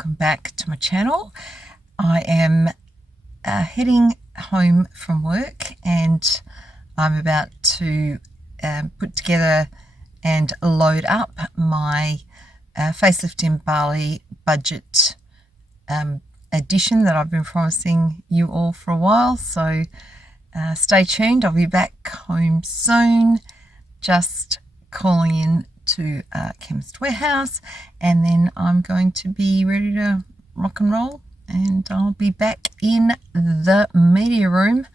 welcome back to my channel. I am heading home from work and I'm about to put together and load up my Facelift in Bali budget edition that I've been promising you all for a while, so stay tuned. I'll be back home soon, just calling in to Chemist Warehouse, and then I'm going to be ready to rock and roll, and I'll be back in the media room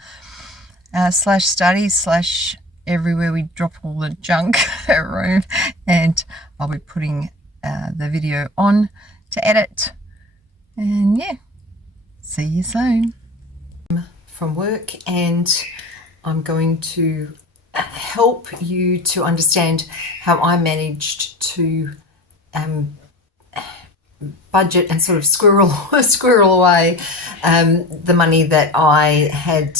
slash study slash everywhere we drop all the junk room, and I'll be putting the video on to edit, and yeah, see you soon. From work, and I'm going to help you to understand how I managed to budget and sort of squirrel away the money that I had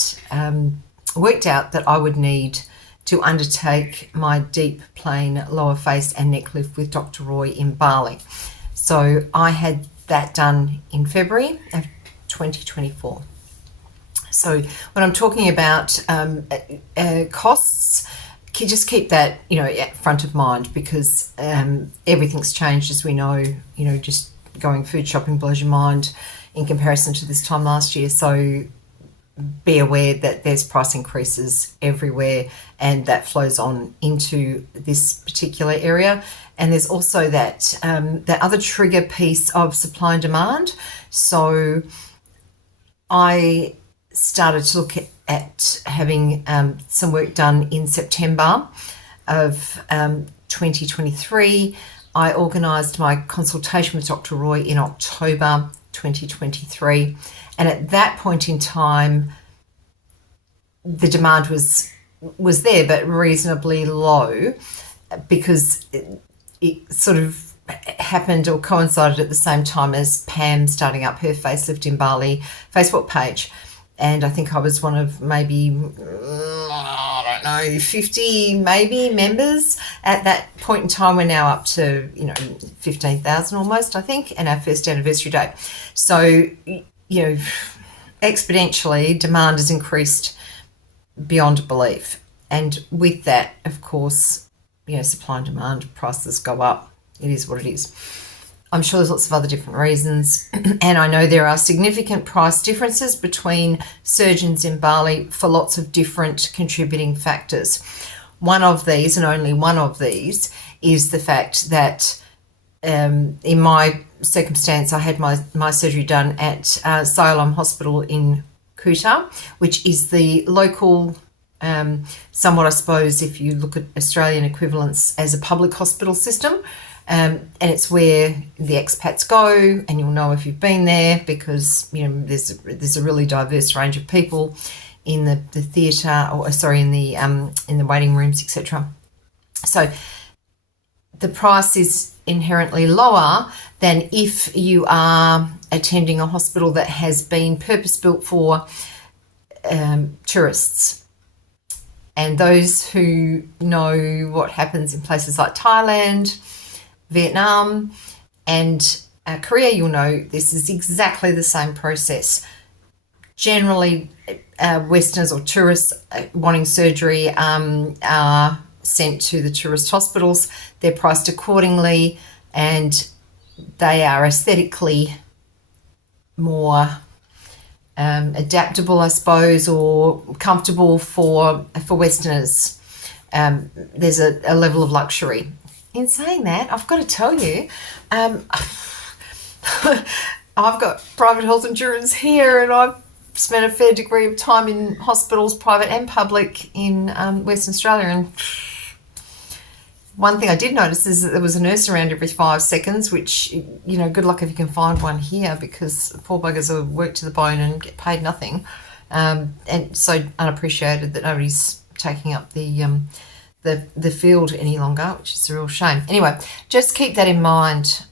worked out that I would need to undertake my deep plane lower face and neck lift with Dr. Roy in Bali. So I had that done in February of 2024. So when I'm talking about costs, just keep that, at front of mind, because everything's changed, as we know. Just going food shopping blows your mind in comparison to this time last year. So be aware that there's price increases everywhere, and that flows on into this particular area. And there's also that other trigger piece of supply and demand. So I started to look at having some work done in September of 2023. I organised my consultation with Dr. Roy in October 2023, and at that point in time the demand was there, but reasonably low, because it sort of happened or coincided at the same time as Pam starting up her Facelift in Bali Facebook page. And I think I was one of maybe, 50 maybe members at that point in time. We're now up to, 15,000 almost, I think, and our first anniversary date. So, exponentially, demand has increased beyond belief. And with that, of course, supply and demand, prices go up. It is what it is. I'm sure there's lots of other different reasons, and I know there are significant price differences between surgeons in Bali for lots of different contributing factors. One of these, and only one of these, is the fact that in my circumstance, I had my surgery done at Siloam Hospital in Kuta, which is the local, somewhat, I suppose, if you look at Australian equivalents, as a public hospital system. And it's where the expats go, and you'll know if you've been there, because there's a really diverse range of people in the theatre, in the waiting rooms, etc. So the price is inherently lower than if you are attending a hospital that has been purpose-built for tourists. And those who know what happens in places like Thailand, Vietnam and Korea, you'll know this is exactly the same process. Generally, Westerners or tourists wanting surgery are sent to the tourist hospitals. They're priced accordingly, and they are aesthetically more adaptable, I suppose, or comfortable for Westerners. There's a level of luxury. In saying that, I've got to tell you, I've got private health insurance here, and I've spent a fair degree of time in hospitals, private and public, in Western Australia. And one thing I did notice is that there was a nurse around every 5 seconds, which, good luck if you can find one here, because poor buggers are worked to the bone and get paid nothing. And so unappreciated that nobody's taking up the field any longer, which is a real shame. Anyway, just keep that in mind.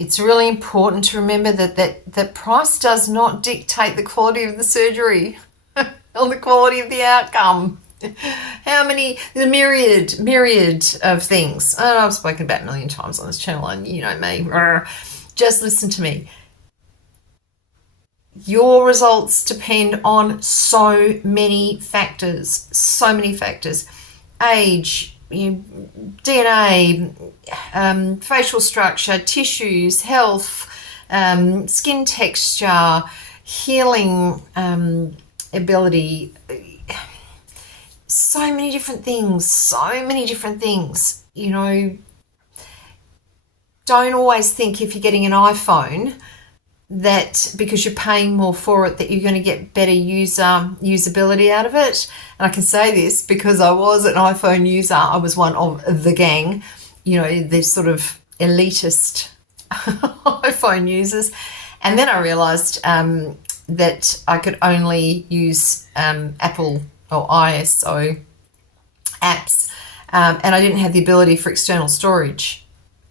It's really important to remember that price does not dictate the quality of the surgery or the quality of the outcome. The myriad of things. I've spoken about a million times on this channel, and you know me. just listen to me. Your results depend on so many factors, age, DNA, facial structure, tissues, health, skin texture, healing ability, so many different things. Don't always think if you're getting an iPhone that because you're paying more for it that you're going to get better usability out of it. And I can say this because I was an iPhone user. I was one of the gang, the sort of elitist iPhone users. And then I realized that I could only use Apple or ISO apps, and I didn't have the ability for external storage.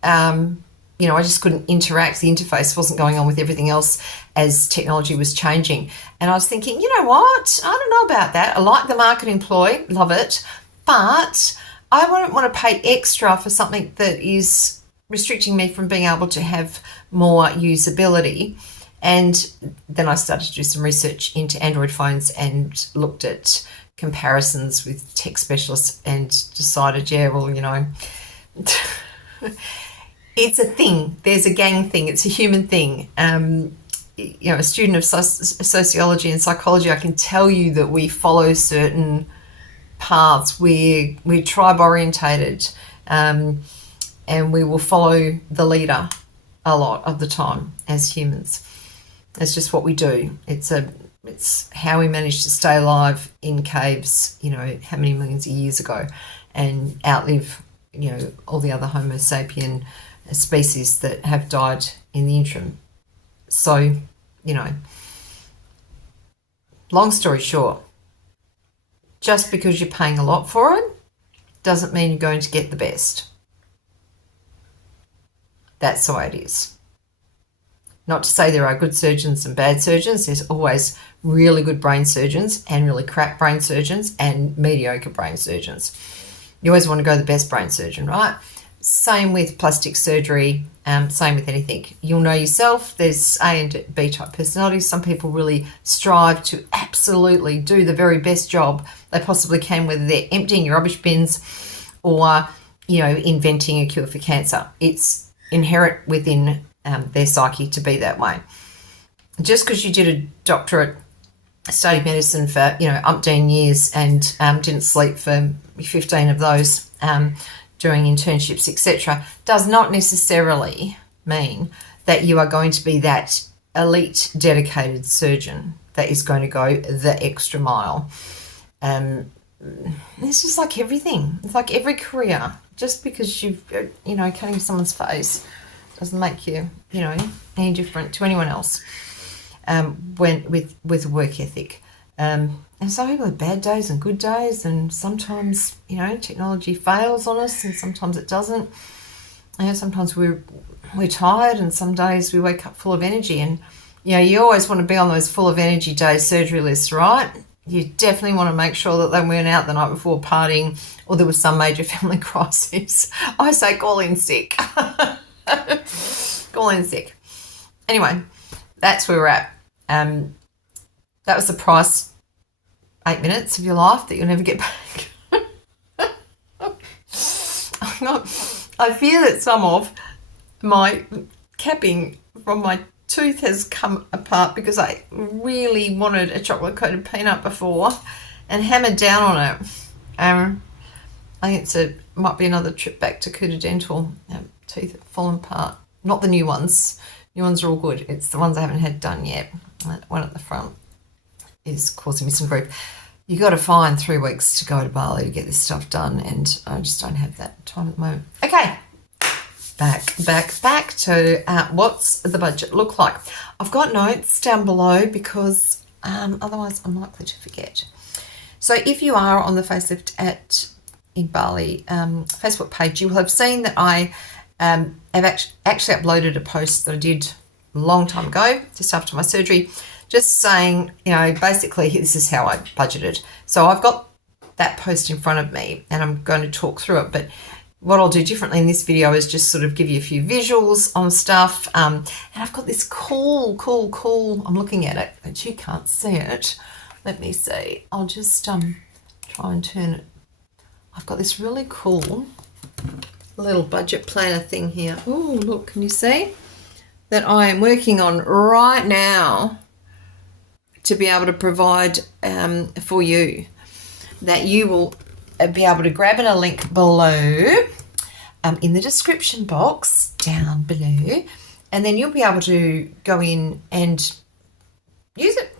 I just couldn't interact. The interface wasn't going on with everything else as technology was changing. And I was thinking, you know what? I don't know about that. I like the marketing ploy, love it, but I wouldn't want to pay extra for something that is restricting me from being able to have more usability. And then I started to do some research into Android phones and looked at comparisons with tech specialists and decided, it's a thing. There's a gang thing. It's a human thing. A student of sociology and psychology, I can tell you that we follow certain paths. We're tribe orientated, and we will follow the leader a lot of the time as humans. It's just what we do. It's how we managed to stay alive in caves, how many millions of years ago, and outlive, all the other Homo sapien species that have died in the interim. So, long story short, just because you're paying a lot for it doesn't mean you're going to get the best. That's the way it is. Not to say there are good surgeons and bad surgeons. There's always really good brain surgeons and really crap brain surgeons and mediocre brain surgeons. You always want to go the best brain surgeon, right? Same with plastic surgery, same with anything. You'll know yourself, there's A and B type personalities. Some people really strive to absolutely do the very best job they possibly can, whether they're emptying your rubbish bins or, inventing a cure for cancer. It's inherent within their psyche to be that way. Just because you did a doctorate, studied medicine for, umpteen years and didn't sleep for 15 of those, doing internships, etc., does not necessarily mean that you are going to be that elite, dedicated surgeon that is going to go the extra mile. It's just like everything. It's like every career. Just because you've, cutting someone's face doesn't make you, any different to anyone else when with work ethic. And some people have bad days and good days, and sometimes, technology fails on us and sometimes it doesn't. Sometimes we're tired and some days we wake up full of energy, and, you always want to be on those full of energy days surgery lists, right? You definitely want to make sure that they weren't out the night before partying or there was some major family crisis. I say call in sick. Call in sick. Anyway, that's where we're at. That was the price, 8 minutes of your life that you'll never get back. I fear that some of my capping from my tooth has come apart because I really wanted a chocolate coated peanut before and hammered down on it. I think might be another trip back to Cuda Dental. Teeth have fallen apart. Not the new ones. New ones are all good. It's the ones I haven't had done yet. That one at the front is causing me some grief. You got to find 3 weeks to go to Bali to get this stuff done, and I just don't have that time at the moment. Okay, back to what's the budget look like. I've got notes down below because otherwise I'm likely to forget. So if you are on the Facelift in Bali Facebook page, you will have seen that I have actually uploaded a post that I did a long time ago, just after my surgery, just saying, basically this is how I budgeted. So I've got that post in front of me and I'm going to talk through it. But what I'll do differently in this video is just sort of give you a few visuals on stuff. And I've got this cool, I'm looking at it, but you can't see it. Let me see. I'll just try and turn it. I've got this really cool little budget planner thing here. Oh, look, can you see? That I am working on right now to be able to provide for you. That you will be able to grab in a link below in the description box down below, and then you'll be able to go in and use it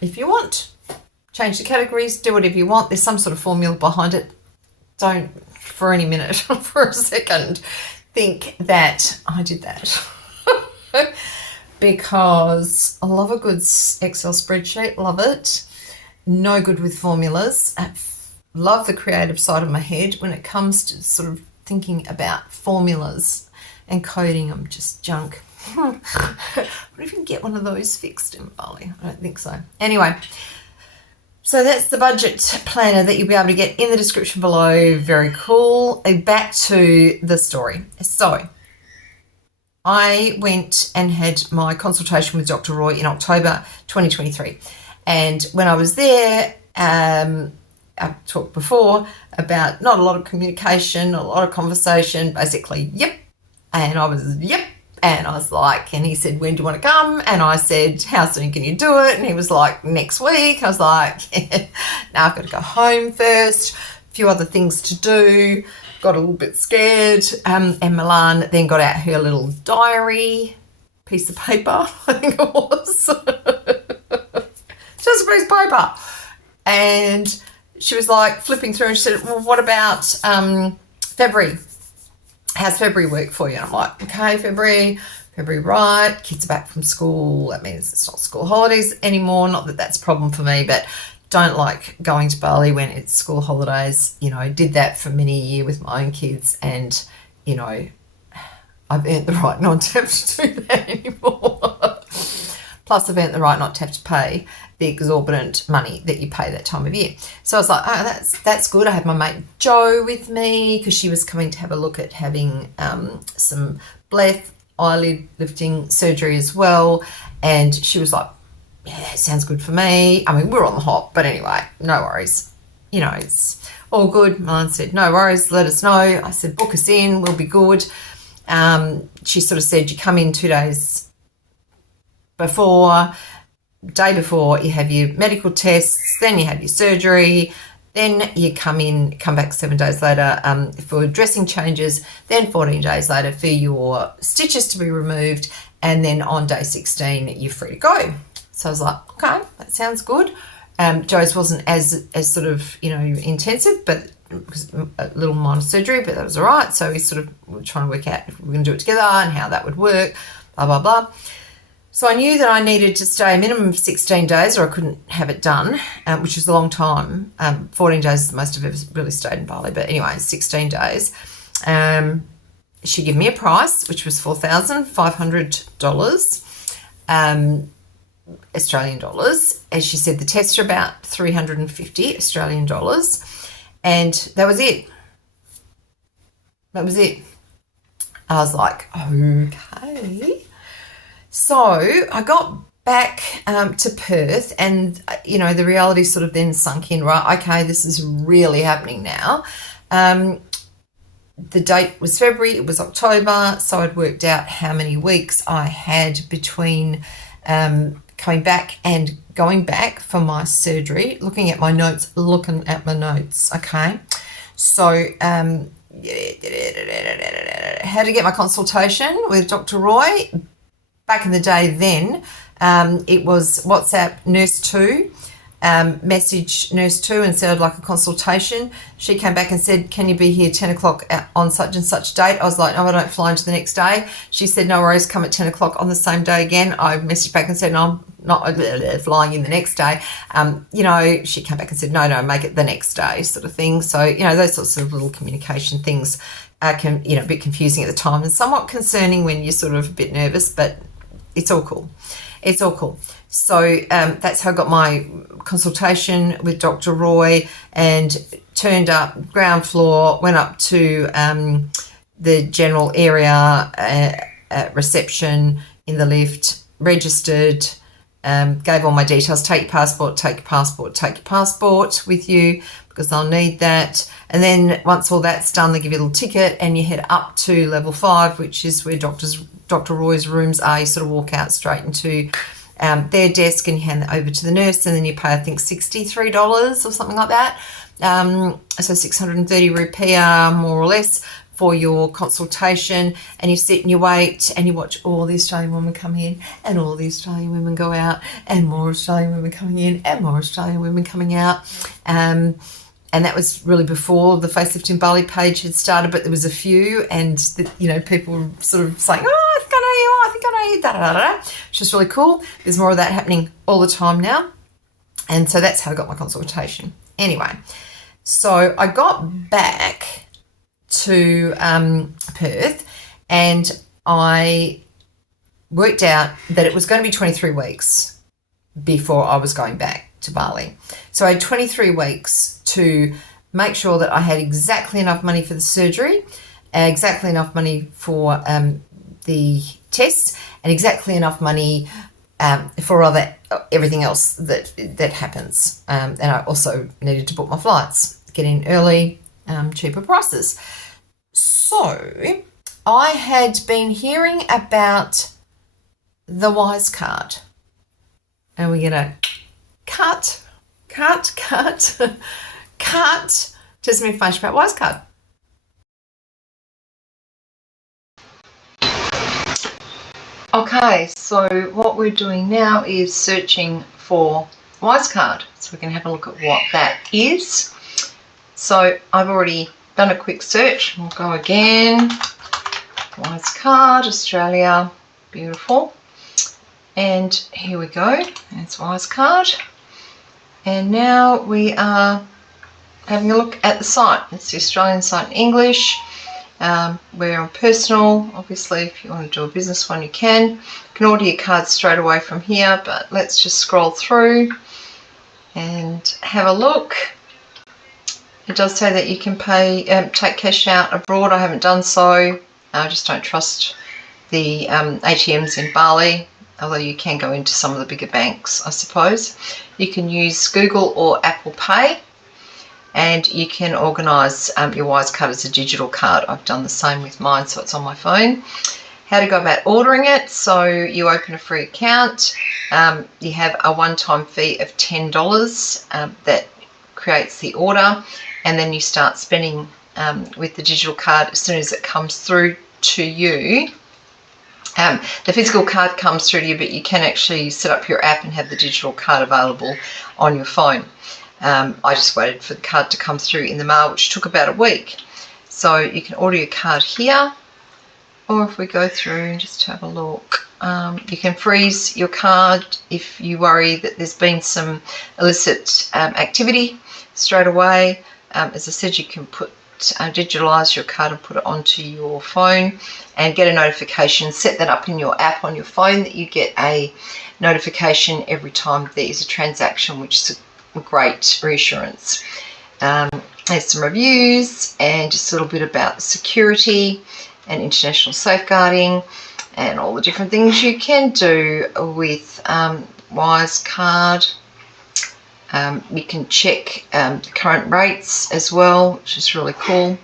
if you want. Change the categories, do whatever you want. There's some sort of formula behind it. Don't for any minute, for a second, think that I did that. Because I love a good Excel spreadsheet, love it. No good with formulas. Love the creative side of my head. When it comes to sort of thinking about formulas and coding, I'm just junk. I don't even get one of those fixed in Bali. I don't think so. Anyway, so that's the budget planner that you'll be able to get in the description below. Very cool. Back to the story. So I went and had my consultation with Dr. Roy in October 2023. And when I was there, I've talked before about not a lot of communication, a lot of conversation, basically, yep. And I was, yep. And I was like, and he said, when do you want to come? And I said, how soon can you do it? And he was like, next week. I was like, yeah. Now I've got to go home first, a few other things to do. Got a little bit scared. And Milan then got out her little diary piece of paper, I think it was. Just a piece of paper. And she was like flipping through and she said, well, what about February? How's February work for you? And I'm like, okay, February, right. Kids are back from school. That means it's not school holidays anymore. Not that that's a problem for me, but don't like going to Bali when it's school holidays. You know, did that for many a year with my own kids, and, you know, I've earned the right not to have to do that anymore. Plus, I've earned the right not to have to pay the exorbitant money that you pay that time of year. So I was like, oh, that's good. I had my mate Jo with me because she was coming to have a look at having some bleph eyelid lifting surgery as well. And she was like, yeah, that sounds good for me. I mean, we're on the hop, but anyway, no worries. You know, it's all good. Milan said, no worries, let us know. I said, book us in, we'll be good. She sort of said, you come in 2 days before, day before, you have your medical tests, then you have your surgery, then you come back 7 days later for dressing changes, then 14 days later for your stitches to be removed, and then on day 16 you're free to go. So I was like, okay, that sounds good. Joe's wasn't as sort of, you know, intensive, but it was a little minor surgery, but that was all right. So we sort of were trying to work out if we were going to do it together and how that would work, blah, blah, blah. So I knew that I needed to stay a minimum of 16 days or I couldn't have it done, which is a long time. 14 days is the most I've ever really stayed in Bali. But anyway, 16 days. She gave me a price, which was $4,500 Australian dollars. As she said, the tests are about 350 Australian dollars. And that was it. That was it. I was like, okay. So I got back to Perth and, you know, the reality sort of then sunk in, right? Okay, this is really happening now. The date was February, it was October, so I'd worked out how many weeks I had between coming back and going back for my surgery, looking at my notes, okay? So how to get my consultation with Dr. Roy. Back in the day then, it was WhatsApp Nurse 2, message Nurse 2 and said I'd like a consultation. She came back and said, can you be here 10 o'clock on such and such date? I was like, no, I don't fly into the next day. She said, no worries, come at 10 o'clock on the same day again. I messaged back and said, no, I'm not flying in the next day. You know, she came back and said, no, make it the next day sort of thing. So, you know, those sorts of little communication things can, you know, a bit confusing at the time and somewhat concerning when you're sort of a bit nervous, but it's all cool. It's all cool. So that's how I got my consultation with Dr. Roy. And turned up, ground floor, went up to the general area reception in the lift, registered, gave all my details. Take your passport with you because they'll need that. And then once all that's done, they give you a little ticket and you head up to level 5, which is where Dr. Roy's rooms are. You sort of walk out straight into their desk and you hand that over to the nurse, and then you pay, I think, $63 or something like that. So 630 rupiah, more or less, for your consultation, and you sit and you wait and you watch all the Australian women come in and all the Australian women go out, and more Australian women coming in and more Australian women coming out. And that was really before the Facelift in Bali page had started, but there was a few, and people were sort of saying, oh, I think I know you, da da da da, which is really cool. There's more of that happening all the time now. And so that's how I got my consultation. Anyway, so I got back to Perth, and I worked out that it was going to be 23 weeks before I was going back to Bali. So I had 23 weeks to make sure that I had exactly enough money for the surgery, exactly enough money for the tests, and exactly enough money for everything else that happens. And I also needed to book my flights, get in early, cheaper prices. So I had been hearing about the Wise card, and we're gonna cut. Just some information about Wise card. Okay, so what we're doing now is searching for Wise card, so we can have a look at what that is. So I've already done a quick search. We'll go again. Wise card, Australia, beautiful. And here we go. It's Wise card. And now we are having a look at the site. It's the Australian site in English. We're on personal. Obviously, if you want to do a business one, you can. You can order your cards straight away from here, but let's just scroll through and have a look. It does say that you can take cash out abroad. I haven't done so. I just don't trust the ATMs in Bali, although you can go into some of the bigger banks, I suppose. You can use Google or Apple Pay, and you can organise your Wise card as a digital card. I've done the same with mine, so it's on my phone. How to go about ordering it. So you open a free account. You have a one-time fee of $10 that creates the order, and then you start spending with the digital card as soon as it comes through to you. The physical card comes through to you, but you can actually set up your app and have the digital card available on your phone. I just waited for the card to come through in the mail, which took about a week. So you can order your card here, or if we go through and just have a look, you can freeze your card if you worry that there's been some illicit activity straight away. As I said, you can digitalize your card and put it onto your phone and get a notification. Set that up in your app on your phone that you get a notification every time there is a transaction, which is a great reassurance. There's some reviews and just a little bit about security and international safeguarding and all the different things you can do with Wise card. You can check the current rates as well, which is really cool.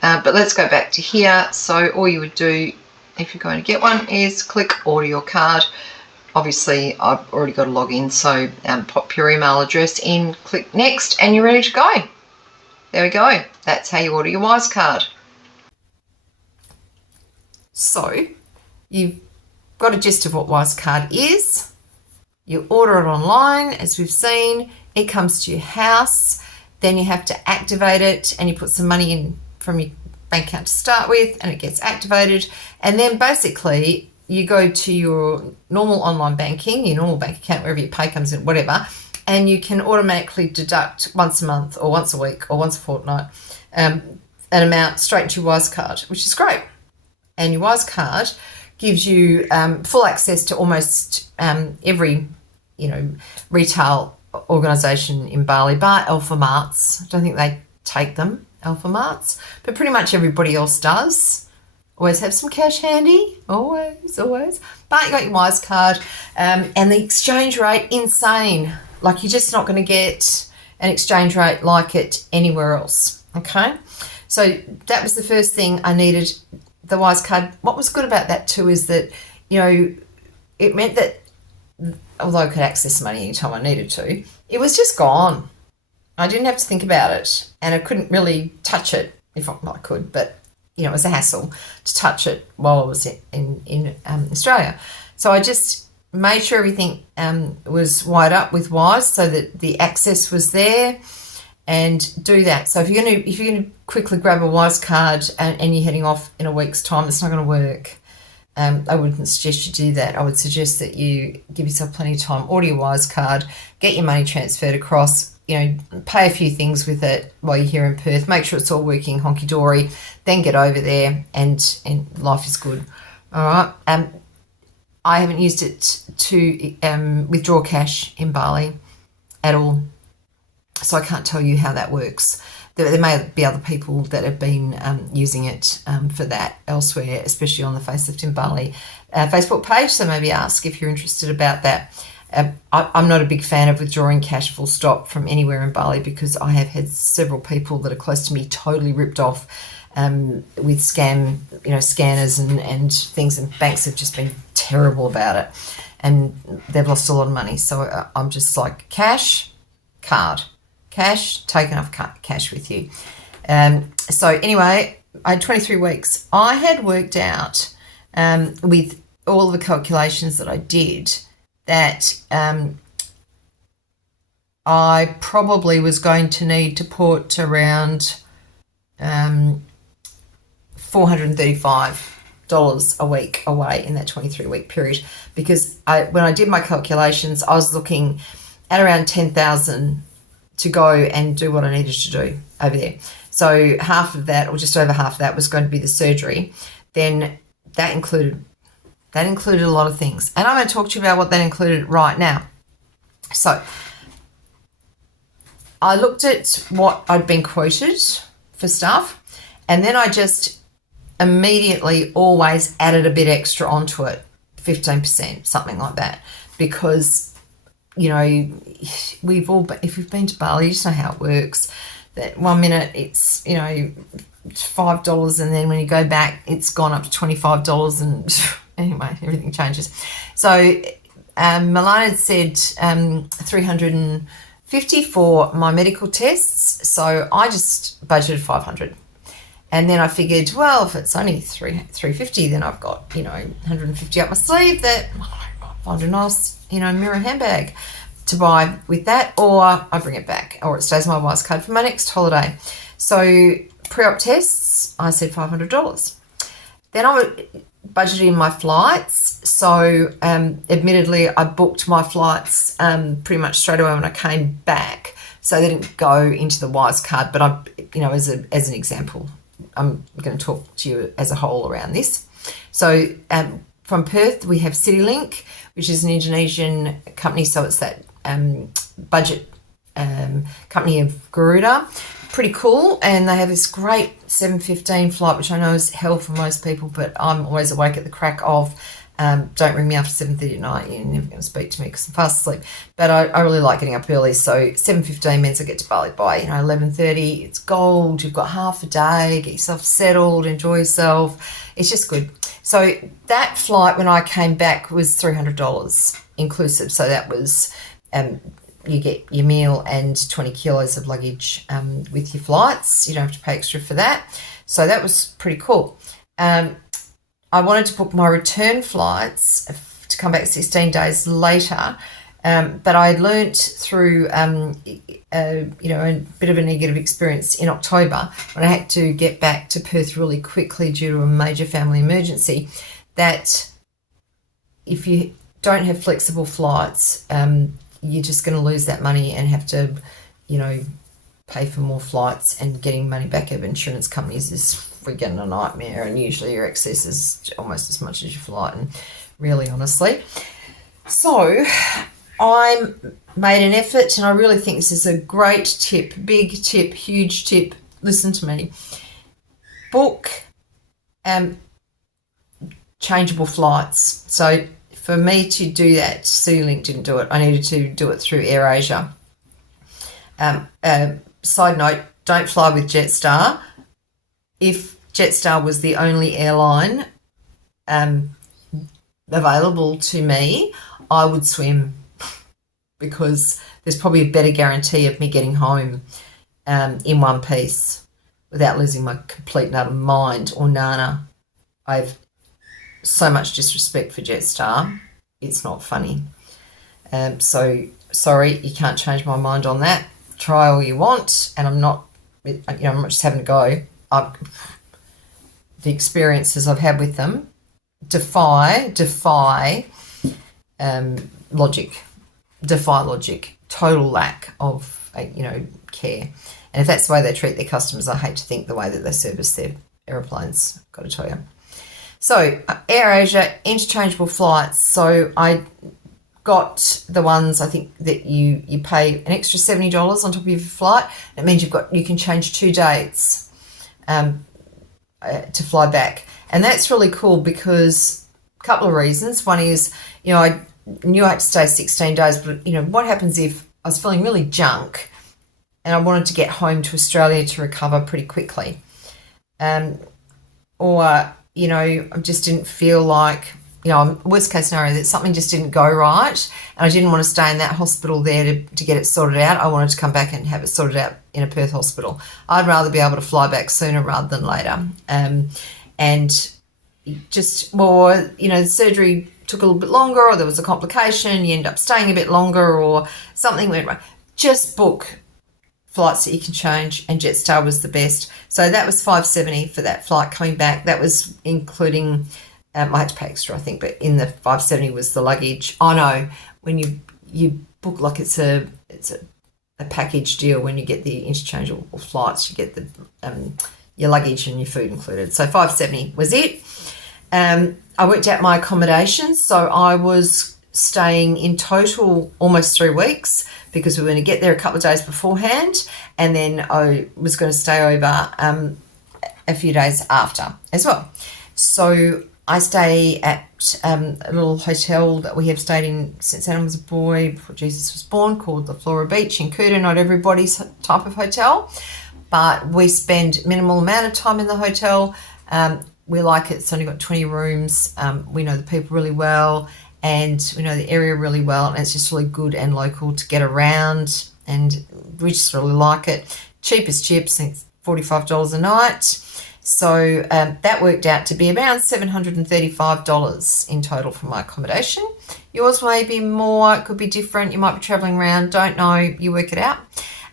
But let's go back to here. So all you would do if you're going to get one is click order your card. Obviously I've already got a login, so pop your email address in, click next, and you're ready to go. There we go. That's how you order your Wise card. So you've got a gist of what Wise card is. You order it online, as we've seen. It comes to your house. Then you have to activate it, and you put some money in from your bank account to start with, and it gets activated. And then basically you go to your normal online banking, your normal bank account, wherever your pay comes in, whatever, and you can automatically deduct once a month or once a week or once a fortnight an amount straight into your Wise card, which is great. And your Wise card gives you full access to almost every retail organisation in Bali, bar Alpha Marts. I don't think they take them, Alpha Marts, but pretty much everybody else does. Always have some cash handy, always. But you got your Wise card, and the exchange rate, insane. Like, you're just not going to get an exchange rate like it anywhere else, okay? So that was the first thing I needed, the Wise card. What was good about that too is that, you know, it meant that although I could access money anytime I needed to, it was just gone. I didn't have to think about it, and I couldn't really touch it. I could, but you know, it was a hassle to touch it while I was in Australia. So I just made sure everything was wired up with Wise so that the access was there, and do that. So if you're gonna quickly grab a Wise card and you're heading off in a week's time, it's not going to work. I wouldn't suggest you do that. I would suggest that you give yourself plenty of time, order your Wise card, get your money transferred across, you know, pay a few things with it while you're here in Perth, make sure it's all working honky-dory, then get over there and life is good. All right. I haven't used it to withdraw cash in Bali at all, so I can't tell you how that works. There may be other people that have been using it for that elsewhere, especially on the Facelift in Bali Facebook page, so maybe ask if you're interested about that. I'm not a big fan of withdrawing cash full stop from anywhere in Bali, because I have had several people that are close to me totally ripped off with scanners and things, and banks have just been terrible about it, and they've lost a lot of money. So I'm just like, cash, card. Cash, take enough cash with you. So anyway, I had 23 weeks. I had worked out with all the calculations that I did that I probably was going to need to put around $435 a week away in that 23-week period, because when I did my calculations, I was looking at around 10,000 to go and do what I needed to do over there. So half of that, or just over half of that, was going to be the surgery. Then that included a lot of things. And I'm going to talk to you about what that included right now. So I looked at what I'd been quoted for stuff, and then I just immediately always added a bit extra onto it, 15%, something like that, because, you know, if we've been to Bali, you just know how it works. That 1 minute it's, you know, $5, and then when you go back, it's gone up to $25, and anyway, everything changes. So Milan had said $350 for my medical tests, so I just budgeted $500. And then I figured, well, if it's only $350, then I've got, you know, $150 up my sleeve that I'll find a nice, you know, mirror handbag to buy with that, or I bring it back, or it stays on my Wise card for my next holiday. So pre-op tests, I said $500. Then I budgeted in my flights. So admittedly, I booked my flights pretty much straight away when I came back, so they didn't go into the Wise card. But I, you know, as an example, I'm going to talk to you as a whole around this. So from Perth, we have CityLink, which is an Indonesian company. So it's that budget company of Garuda. Pretty cool. And they have this great 7:15 flight, which I know is hell for most people, but I'm always awake at the crack of. Don't ring me after 7:30 at night. You're never going to speak to me because I'm fast asleep. But I really like getting up early. So 7:15 means I get to Bali by 11:30. It's gold. You've got half a day. Get yourself settled. Enjoy yourself. It's just good. So that flight when I came back was $300 inclusive. So that was you get your meal and 20 kilos of luggage with your flights. You don't have to pay extra for that. So that was pretty cool. I wanted to book my return flights to come back 16 days later, but I learnt through a bit of a negative experience in October when I had to get back to Perth really quickly due to a major family emergency, that if you don't have flexible flights, you're just going to lose that money and have to, pay for more flights, and getting money back of insurance companies is freaking a nightmare, and usually your excess is almost as much as your flight, and really honestly. So I made an effort, and I really think this is a great tip, big tip, huge tip. Listen to me. Book changeable flights. So for me to do that, CityLink didn't do it. I needed to do it through AirAsia. Side note, don't fly with Jetstar. If Jetstar was the only airline available to me, I would swim, because there's probably a better guarantee of me getting home in one piece without losing my complete and utter mind or nana. I've so much disrespect for Jetstar. It's not funny. So sorry, you can't change my mind on that. Try all you want, and I'm not just having a go. The experiences I've had with them defy logic. Defy logic. Total lack of care. And if that's the way they treat their customers, I hate to think the way that they service their aeroplanes. Got to tell you. So AirAsia interchangeable flights. So I got the ones, I think, that you pay an extra $70 on top of your flight. It means you can change 2 dates to fly back, and that's really cool because a couple of reasons. One is, I knew I had to stay 16 days, but what happens if I was feeling really junk and I wanted to get home to Australia to recover pretty quickly, or I just didn't feel like, worst case scenario, that something just didn't go right and I didn't want to stay in that hospital there to get it sorted out. I wanted to come back and have it sorted out in a Perth hospital. I'd rather be able to fly back sooner rather than later. And just more, the surgery took a little bit longer, or there was a complication, you end up staying a bit longer, or something went wrong. Just book flights that you can change, and Jetstar was the best. So that was $570 for that flight coming back. That was including, I had to pay extra, I think, but in the $570 was the luggage. I know when you book, like it's a package deal. When you get the interchangeable flights, you get the your luggage and your food included. So $570 was it. I worked out my accommodation, so I was staying in total almost 3 weeks, because we were going to get there a couple of days beforehand, and then I was going to stay over a few days after as well. So I stay at a little hotel that we have stayed in since Adam was a boy, before Jesus was born, called the Flora Beach in Kuta. Not everybody's type of hotel, but we spend minimal amount of time in the hotel. We like it. It's only got 20 rooms. We know the people really well, and we know the area really well, and it's just really good and local to get around, and we just really like it. Cheap as chips, I think $45 a night. So that worked out to be around $735 in total for my accommodation. Yours may be more, it could be different. You might be travelling around, don't know, you work it out.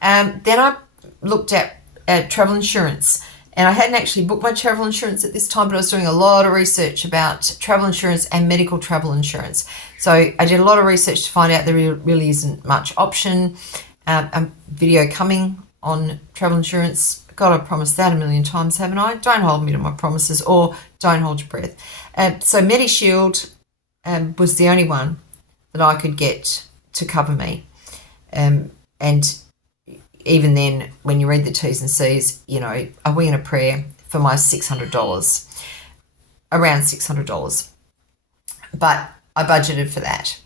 Then I looked at travel insurance, and I hadn't actually booked my travel insurance at this time, but I was doing a lot of research about travel insurance and medical travel insurance. So I did a lot of research to find out there really isn't much option. A video coming on travel insurance. God, I promised that a million times, haven't I? Don't hold me to my promises, or don't hold your breath. So MediShield was the only one that I could get to cover me. And even then, when you read the T's and C's, a wing and a prayer for my $600, around $600. But I budgeted for that.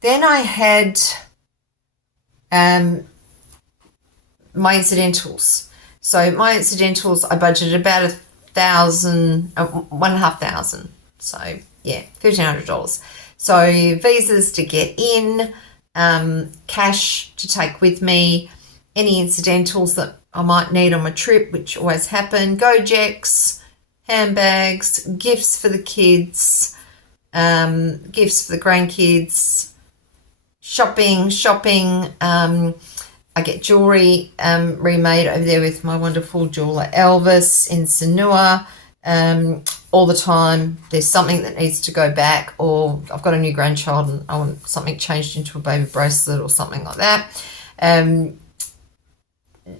Then I had my incidentals. So my incidentals, I budgeted about $1,500. So yeah, $1,500. So visas to get in, cash to take with me, any incidentals that I might need on my trip, which always happen, Gojeks, handbags, gifts for the kids, gifts for the grandkids, shopping. I get jewellery remade over there with my wonderful jeweller Elvis in Sanua. All the time there's something that needs to go back, or I've got a new grandchild and I want something changed into a baby bracelet or something like that.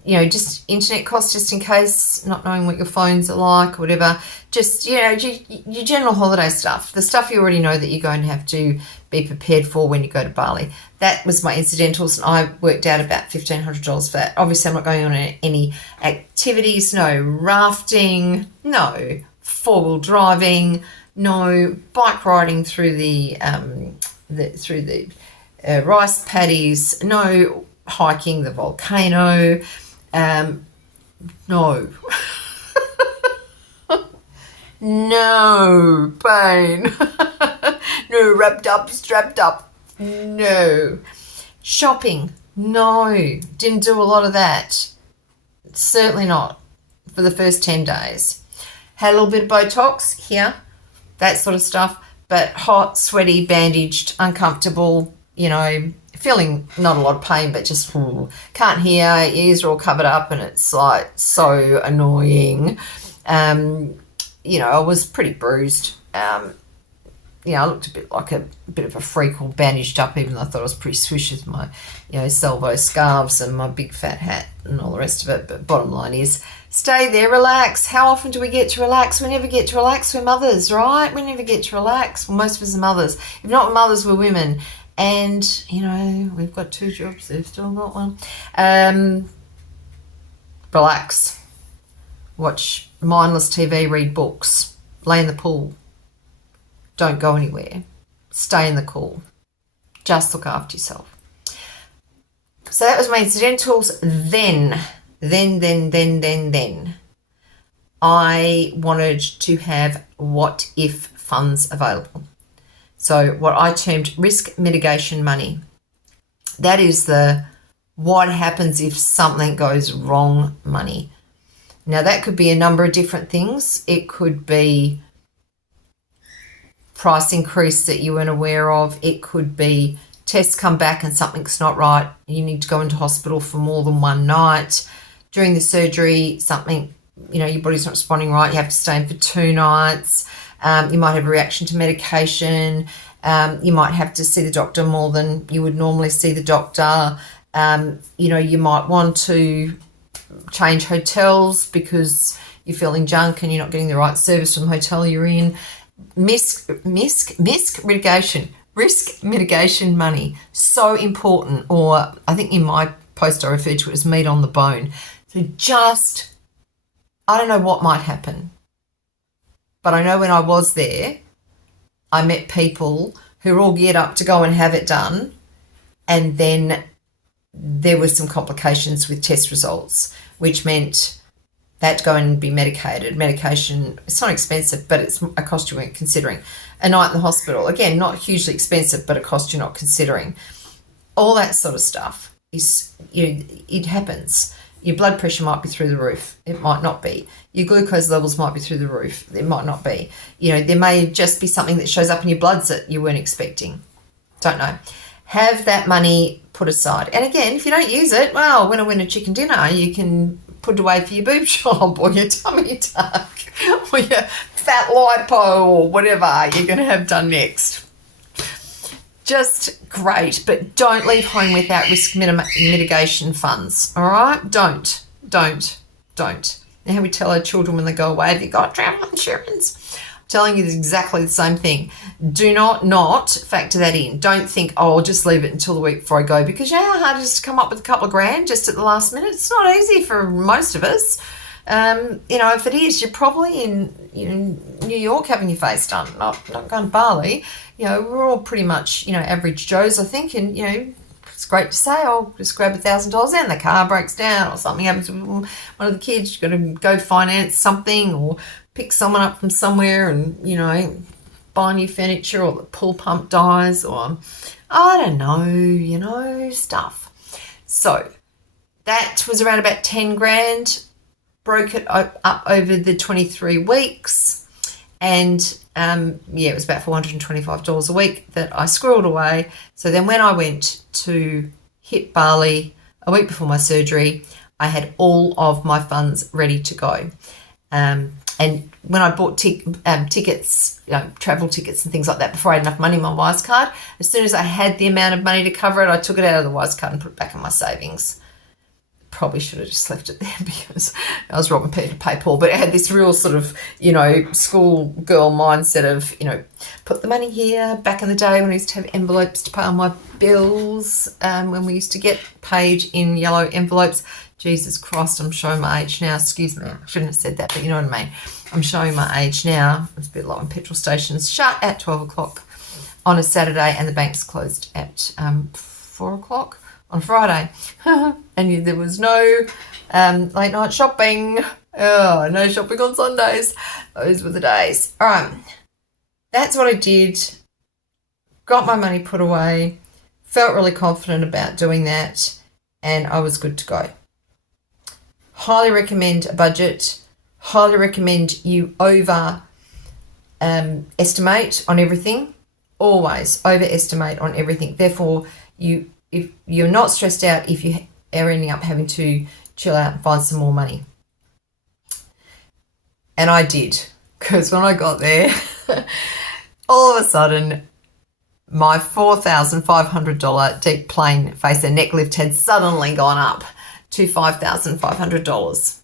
just internet costs, just in case, not knowing what your phones are like or whatever. Just, your general holiday stuff, the stuff you already know that you're going to have to be prepared for when you go to Bali. That was my incidentals, and I worked out about $1,500 for that. Obviously, I'm not going on any activities, no rafting, no four-wheel driving, no bike riding through the rice paddies, no hiking the volcano, no. No, pain. No, wrapped up, strapped up. No. Shopping. No. Didn't do a lot of that. Certainly not for the first 10 days. Had a little bit of Botox here, that sort of stuff, but hot, sweaty, bandaged, uncomfortable, feeling not a lot of pain, but just can't hear, ears are all covered up, and it's like so annoying. I was pretty bruised. I looked a bit like a bit of a freak, all bandaged up, even though I thought I was pretty swish with my, salvo scarves and my big fat hat and all the rest of it. But bottom line is, stay there, relax. How often do we get to relax? We never get to relax. We're mothers, right? We never get to relax. Well, most of us are mothers. If not mothers, we're women. And, we've got 2 jobs. They've still got one. Relax. Watch mindless TV, read books, lay in the pool. Don't go anywhere. Stay in the cool. Just look after yourself. So that was my incidentals. Then I wanted to have what if funds available. So what I termed risk mitigation money. That is the what happens if something goes wrong money. Now, that could be a number of different things. It could be price increase that you weren't aware of. It could be tests come back and something's not right. You need to go into hospital for more than one night. During the surgery, something, your body's not responding right. You have to stay in for 2 nights. You might have a reaction to medication. You might have to see the doctor more than you would normally see the doctor. You might want to change hotels because you're feeling junk and you're not getting the right service from the hotel you're in. Risk mitigation money, so important. Or I think in my post I referred to it as meat on the bone. So I don't know what might happen, but I know when I was there, I met people who were all geared up to go and have it done, and then there were some complications with test results, which meant they had to go and be medicated. Medication, it's not expensive, but it's a cost you weren't considering. A night in the hospital, again, not hugely expensive, but a cost you're not considering. All that sort of stuff is, it happens. Your blood pressure might be through the roof. It might not be. Your glucose levels might be through the roof. It might not be. There may just be something that shows up in your bloods that you weren't expecting. Don't know. Have that money put aside. And again, if you don't use it, well, when I win a chicken dinner, you can put it away for your boob job or your tummy tuck or your fat lipo or whatever you're going to have done next. Just great, but don't leave home without risk mitigation funds, all right? Don't. Now, how we tell our children when they go away, have you got travel insurance? I'm telling you exactly the same thing. Do not factor that in. Don't think, I'll just leave it until the week before I go, because you know how hard it is to come up with a couple of grand just at the last minute? It's not easy for most of us. If it is, you're probably in New York having your face done, not going to Bali. We're all pretty much, average Joes, I think, and, it's great to say, I'll just grab $1,000 and the car breaks down or something happens with one of the kids. You've got to go finance something or pick someone up from somewhere and, buy new furniture, or the pool pump dies, or I don't know, stuff. So that was around about 10 grand, broke it up over the 23 weeks. And it was about $425 a week that I squirreled away. So then when I went to hit Bali a week before my surgery, I had all of my funds ready to go. And when I bought tickets, travel tickets and things like that, before I had enough money in my Wise card, as soon as I had the amount of money to cover it, I took it out of the Wise card and put it back in my savings. probably should have just left it there because I was robbing Peter to pay Paul. But it had this real sort of, schoolgirl mindset of, put the money here. Back in the day when I used to have envelopes to pay all my bills, when we used to get paid in yellow envelopes. Jesus Christ, I'm showing my age now. Excuse me, I shouldn't have said that, but you know what I mean. I'm showing my age now. It's a bit like when petrol stations shut at 12 o'clock on a Saturday and the banks closed at 4 o'clock on Friday. And there was no late night shopping. Oh, no shopping on Sundays. Those were the days. All right. That's what I did. Got my money put away. Felt really confident about doing that. And I was good to go. Highly recommend a budget. Highly recommend you estimate on everything. Always overestimate on everything. Therefore, if you're not stressed out if you are ending up having to chill out and find some more money. And I did, because when I got there, all of a sudden, my $4,500 deep plane face and neck lift had suddenly gone up to $5,500.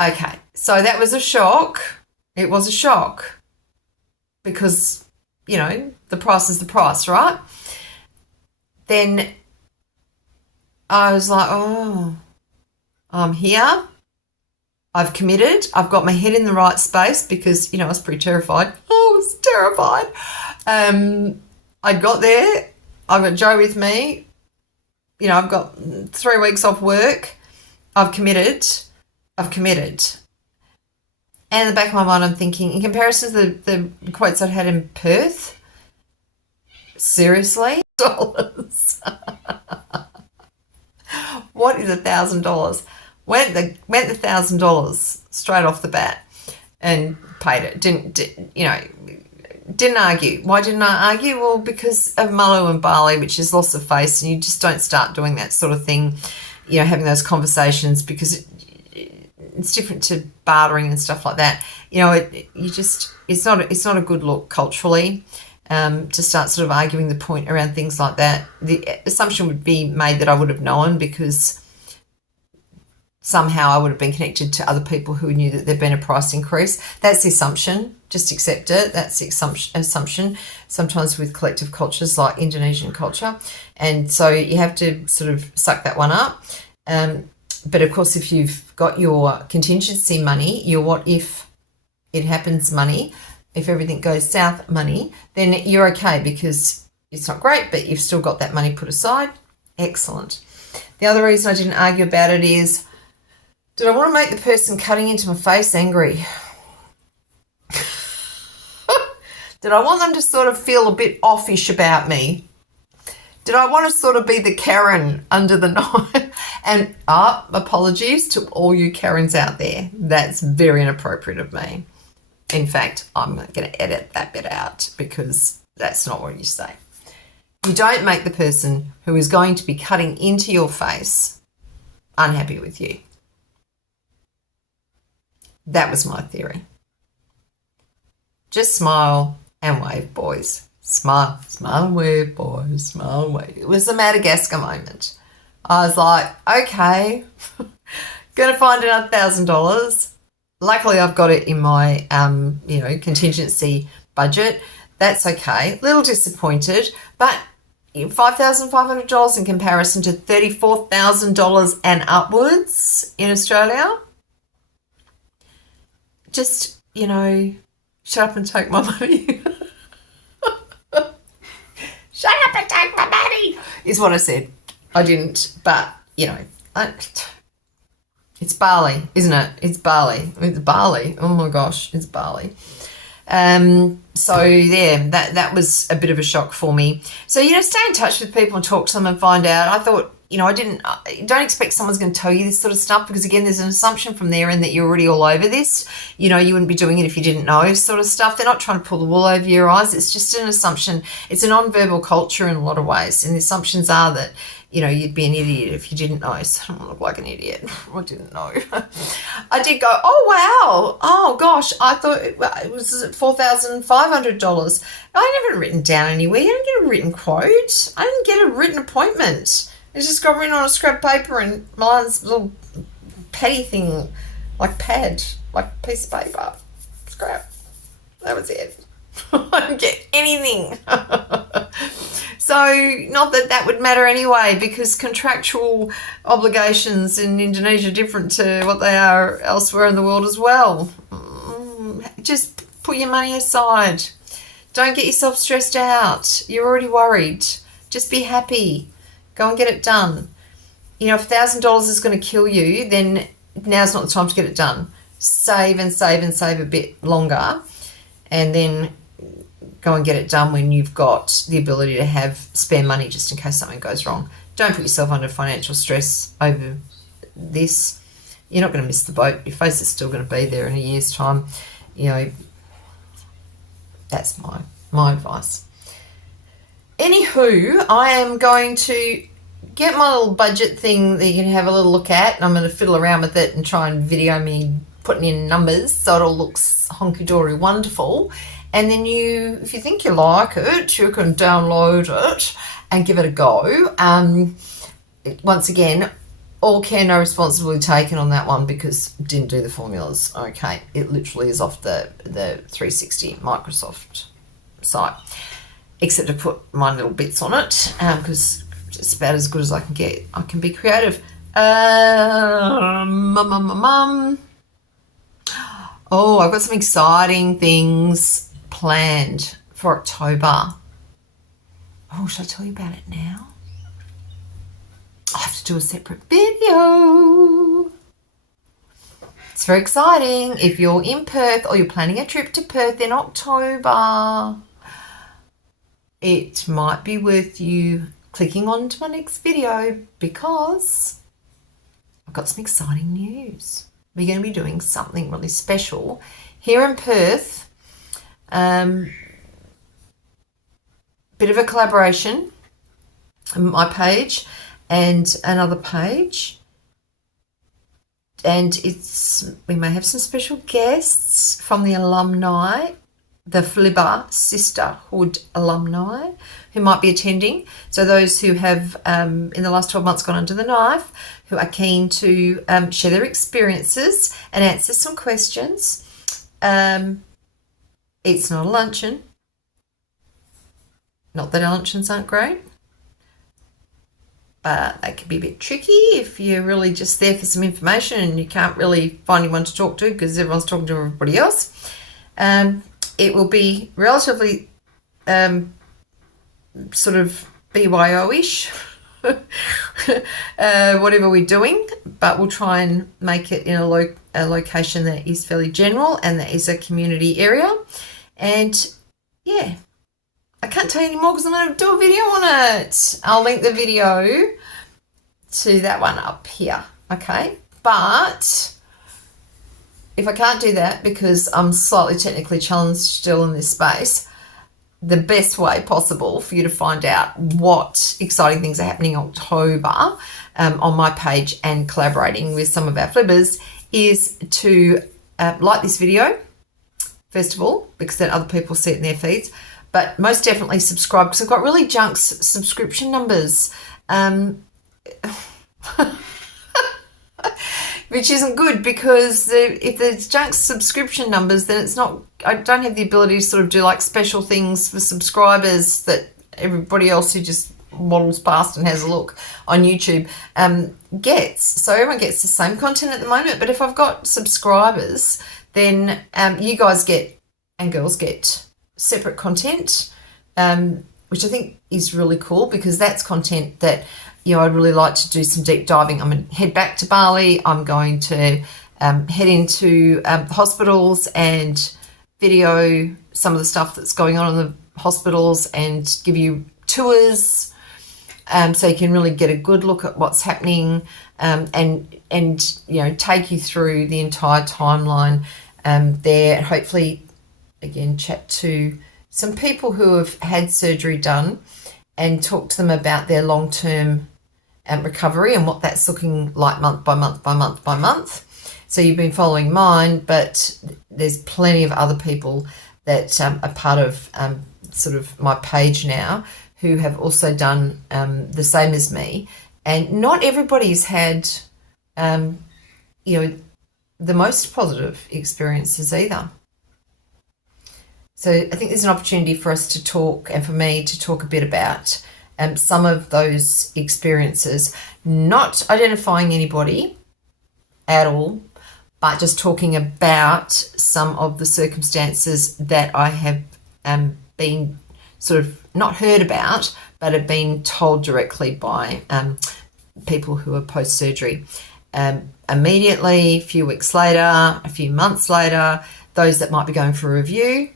Okay, so that was a shock. It was a shock because, the price is the price, right? Then I was like, oh, I'm here. I've committed. I've got my head in the right space because, I was pretty terrified. Oh, I was terrified. I got there. I've got Joe with me. I've got 3 weeks off work. I've committed. And in the back of my mind, I'm thinking, in comparison to the quotes I'd had in Perth, seriously? Dollars. What is $1,000? Went the $1,000 straight off the bat and paid it. Didn't argue. Why didn't I argue? Well, because of Malu and Bali, which is loss of face, and you just don't start doing that sort of thing, having those conversations, because it's different to bartering and stuff like that. It's not a good look culturally to start sort of arguing the point around things like that. The assumption would be made that I would have known because somehow I would have been connected to other people who knew that there'd been a price increase. That's the assumption. Just accept it. That's the assumption sometimes with collective cultures like Indonesian culture. And so you have to sort of suck that one up. But of course, if you've got your contingency money, your what if it happens money, if everything goes south money, then you're okay because it's not great, but you've still got that money put aside. Excellent. The other reason I didn't argue about it is, did I want to make the person cutting into my face angry? Did I want them to sort of feel a bit offish about me? Did I want to sort of be the Karen under the knife? And apologies to all you Karens out there. That's very inappropriate of me. In fact, I'm going to edit that bit out because that's not what you say. You don't make the person who is going to be cutting into your face unhappy with you. That was my theory. Just smile and wave, boys. Smile and wave, boys. Smile and wave. It was a Madagascar moment. I was like, okay, going to find another $1,000. Luckily, I've got it in my, contingency budget. That's okay. Little disappointed, but $5,500 in comparison to $34,000 and upwards in Australia. Just, shut up and take my money. Shut up and take my money is what I said. I didn't, but, it's Bali, isn't it? It's Bali. It's Bali. Oh, my gosh, it's Bali. So, yeah, that was a bit of a shock for me. So, stay in touch with people and talk to them and find out. I thought, don't expect someone's going to tell you this sort of stuff because, again, there's an assumption from there in that you're already all over this. You wouldn't be doing it if you didn't know sort of stuff. They're not trying to pull the wool over your eyes. It's just an assumption. It's a non-verbal culture in a lot of ways. And the assumptions are that, you'd be an idiot if you didn't know. So I don't want to look like an idiot. I didn't know. I did go, oh, wow. Oh, gosh. I thought it was $4,500. I never written down anywhere. I didn't get a written quote. I didn't get a written appointment. It's just got written on a scrap paper and mine's little paddy thing, like pad, like piece of paper, scrap. That was it. I didn't get anything. So, not that that would matter anyway, because contractual obligations in Indonesia are different to what they are elsewhere in the world as well. Just put your money aside. Don't get yourself stressed out. You're already worried. Just be happy. Go and get it done. You know, if $1,000 is going to kill you, then now's not the time to get it done. Save and save and save a bit longer, and then go and get it done when you've got the ability to have spare money just in case something goes wrong. Don't put yourself under financial stress over this. You're not going to miss the boat. Your face is still going to be there in a year's time. You know, that's my advice. Anywho, I am going to get my little budget thing that you can have a little look at, and I'm going to fiddle around with it and try and video me putting in numbers so it all looks honky-dory wonderful. And then if you think you like it, you can download it and give it a go. Once again, all care, no responsibility taken on that one because didn't do the formulas. Okay, it literally is off the 360 Microsoft site, except to put my little bits on it because it's about as good as I can get. I can be creative. Oh, I've got some exciting things planned for October. Oh, should I tell you about it now? I have to do a separate video. It's very exciting. If you're in Perth or you're planning a trip to Perth in October, it might be worth you clicking on to my next video because I've got some exciting news. We're going to be doing something really special here in Perth. Bit of a collaboration on my page and another page, and we may have some special guests from the alumni, the Flibber Sisterhood alumni who might be attending. So those who have in the last 12 months gone under the knife, who are keen to share their experiences and answer some questions. It's not a luncheon. Not that luncheons aren't great, but they can be a bit tricky if you're really just there for some information and you can't really find anyone to talk to because everyone's talking to everybody else. It will be relatively sort of BYO-ish, whatever we're doing, but we'll try and make it in a location that is fairly general and that is a community area. And yeah, I can't tell you anymore because I'm going to do a video on it. I'll link the video to that one up here, okay? But if I can't do that because I'm slightly technically challenged still in this space, the best way possible for you to find out what exciting things are happening in October on my page and collaborating with some of our flibbers is to like this video, first of all, because then other people see it in their feeds, but most definitely subscribe because I've got really junk subscription numbers, which isn't good because if there's junk subscription numbers, then it's not, I don't have the ability to sort of do like special things for subscribers that everybody else who just waddles past and has a look on YouTube gets. So everyone gets the same content at the moment, but if I've got subscribers, then you guys get and girls get separate content, which I think is really cool because that's content that, you know, I'd really like to do some deep diving. I'm going to head back to Bali. I'm going to head into the hospitals and video some of the stuff that's going on in the hospitals and give you tours so you can really get a good look at what's happening and you know, take you through the entire timeline there. Hopefully, again, chat to some people who have had surgery done and talk to them about their long-term recovery and what that's looking like month by month by month by month. So you've been following mine, but there's plenty of other people that are part of sort of my page now who have also done the same as me And not everybody's had, the most positive experiences either. So I think there's an opportunity for us to talk, and for me to talk a bit about some of those experiences, not identifying anybody at all, but just talking about some of the circumstances that I have been sort of not heard about, but have been told directly by people who are post-surgery. Immediately, a few weeks later, a few months later, those that might be going for a review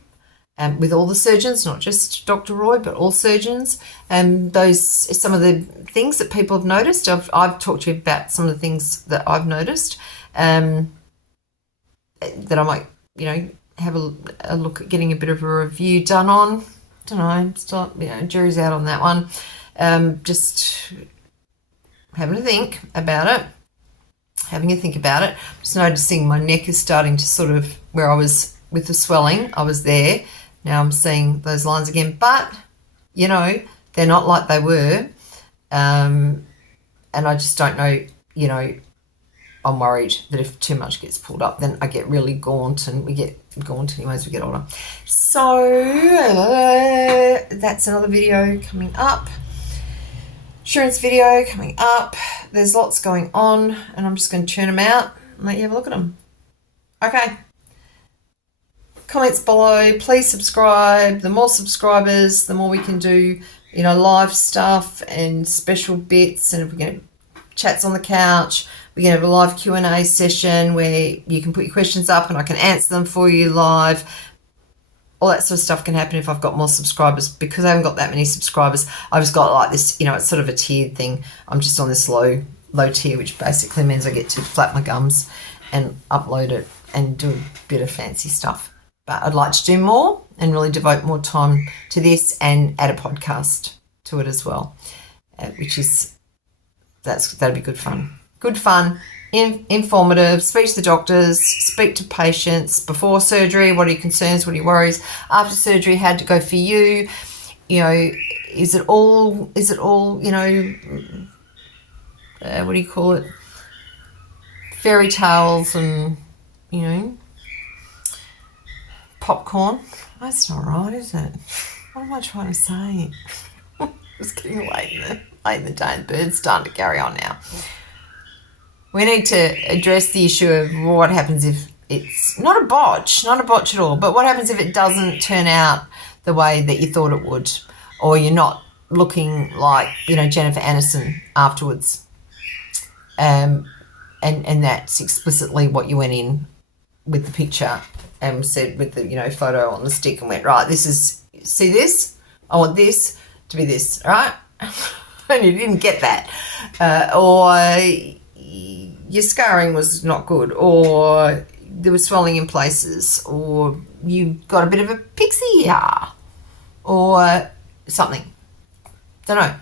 with all the surgeons, not just Dr. Roy, but all surgeons. Those some of the things that people have noticed. I've talked to you about some of the things that I've noticed that I might, have a look at getting a bit of a review done on. Don't know, still, jury's out on that one. Just having a think about it. Just noticing my neck is starting to sort of, where I was with the swelling, I was there. Now I'm seeing those lines again, but, they're not like they were. And I just don't know, I'm worried that if too much gets pulled up, then I get really gaunt, and we get gaunt anyway as we get older. So that's another video coming up. Insurance video coming up. There's lots going on, and I'm just going to churn them out and let you have a look at them. Okay. Comments below. Please subscribe. The more subscribers, the more we can do, live stuff and special bits. And if we're going to chats on the couch, we're going to have a live Q&A session where you can put your questions up and I can answer them for you live. All that sort of stuff can happen if I've got more subscribers. Because I haven't got that many subscribers, I've just got like this, it's sort of a tiered thing. I'm just on this low tier, which basically means I get to flap my gums and upload it and do a bit of fancy stuff. But I'd like to do more and really devote more time to this and add a podcast to it as well, that'd be good fun. Good fun, informative, speak to the doctors, speak to patients before surgery. What are your concerns? What are your worries? After surgery, how'd it go for you? Is it all, what do you call it? Fairy tales and, popcorn. That's not right, is it? What am I trying to say? It's getting late in the day. The bird's starting to carry on now. We need to address the issue of what happens if it's not a botch at all, but what happens if it doesn't turn out the way that you thought it would, or you're not looking like, Jennifer Aniston afterwards. And that's explicitly what you went in with the picture and said with the, photo on the stick and went, right, see this? I want this to be this, right? And you didn't get that. Or your scarring was not good, or there was swelling in places, or you got a bit of a pixie ear, or something. Don't know.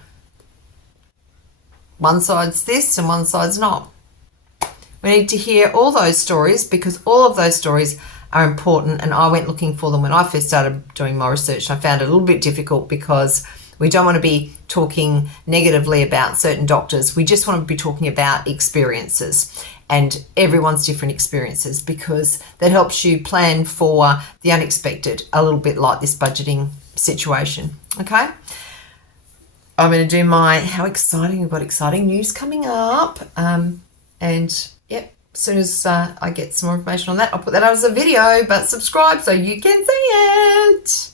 One side's this and one side's not. We need to hear all those stories, because all of those stories are important, and I went looking for them when I first started doing my research. I found it a little bit difficult because we don't want to be talking negatively about certain doctors. We just want to be talking about experiences, and everyone's different experiences, because that helps you plan for the unexpected, a little bit like this budgeting situation. Okay? I'm going to do how exciting, we've got exciting news coming up. And yep, as soon as I get some more information on that, I'll put that out as a video, but subscribe so you can see it.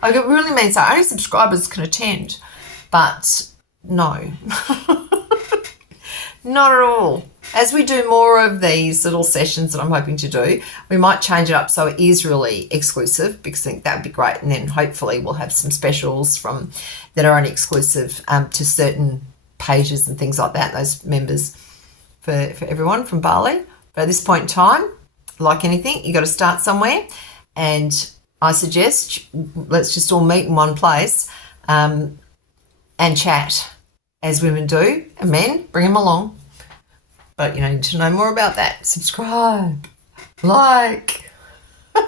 I really mean, so only subscribers can attend, but no, not at all. As we do more of these little sessions that I'm hoping to do, we might change it up so it is really exclusive, because I think that would be great. And then hopefully we'll have some specials that are only exclusive to certain pages and things like that, those members for everyone from Bali. But at this point in time, like anything, you got to start somewhere. And I suggest let's just all meet in one place and chat as women do, and men, bring them along. But to know more about that, subscribe, like. And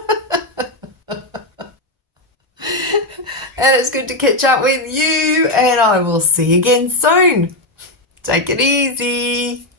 it's good to catch up with you, and I will see you again soon. Take it easy.